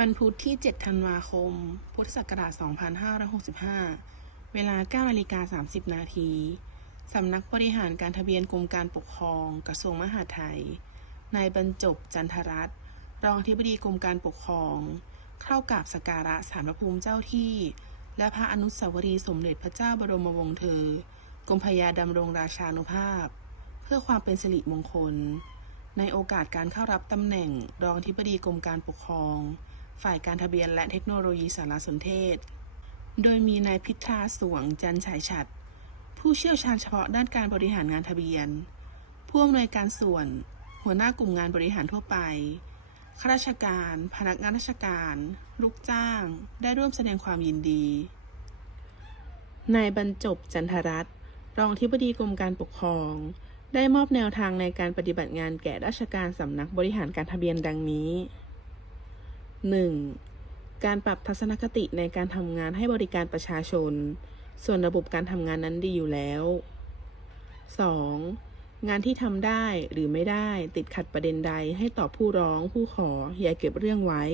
วันพุธที่ 7 ธันวาคม พุทธศักราช 2565 เวลา9นาฬิกา30 นาที สำนักบริหารการทะเบียนกรมการปกครอง กระทรวงมหาดไทย นายบรรจบจันทรัตน์รองอธิบดีกรมการปกครอง เข้ากราบสการะสารพระภูมิเจ้าที่ และพระอนุสาวรีย์สมเด็จพระเจ้าบรมวงศ์เธอ กรมพยาดำรงราชานุภาพ เพื่อความเป็นสิริมงคล ในโอกาสการเข้ารับตำแหน่งรองอธิบดีกรมการปกครอง ฝ่ายการทะเบียนและเทคโนโลยีสารสนเทศ โดยมีนายพิธาสวงจันฉายฉัด ผู้เชี่ยวชาญเฉพาะด้านการบริหารงานทะเบียน ผู้อำนวยการส่วน หัวหน้ากลุ่มงานบริหารทั่วไปข้าราชการ พนักงานราชการ ลูกจ้าง ได้ร่วมแสดงความยินดี นายบรรจบจันทรัตน์รองที่บดีกรมการปกครอง ได้มอบแนวทางในการปฏิบัติงานแก่ราชการสำนักบริหารการทะเบียนดังนี้ 1. การปรับทัศนคติในการทำงานให้บริการประชาชน ส่วนระบบการทำงานนั้นดีอยู่แล้ว 2. งานที่ทำได้หรือไม่ได้ติดขัดประเด็นใดให้ตอบผู้ร้องผู้ขออย่าเก็บเรื่องไว้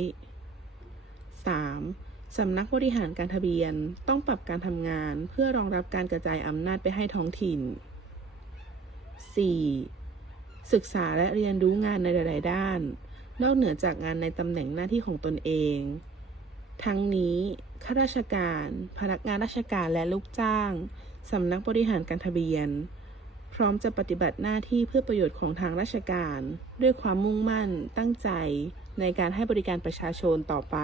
3. สำนักบริหารการทะเบียนต้องปรับการทำงานเพื่อรองรับการกระจายอำนาจไปให้ท้องถิ่น 4. ศึกษาและเรียนรู้งานในหลาย ๆ ด้าน นอกเหนือจากงานในตำแหน่งหน้าที่ของตนเอง ทั้งนี้ข้าราชการ พนักงานราชการและลูกจ้างสำนักบริหารการทะเบียน พร้อมจะปฏิบัติหน้าที่เพื่อประโยชน์ของทางราชการ ด้วยความมุ่งมั่นตั้งใจในการให้บริการประชาชนต่อไป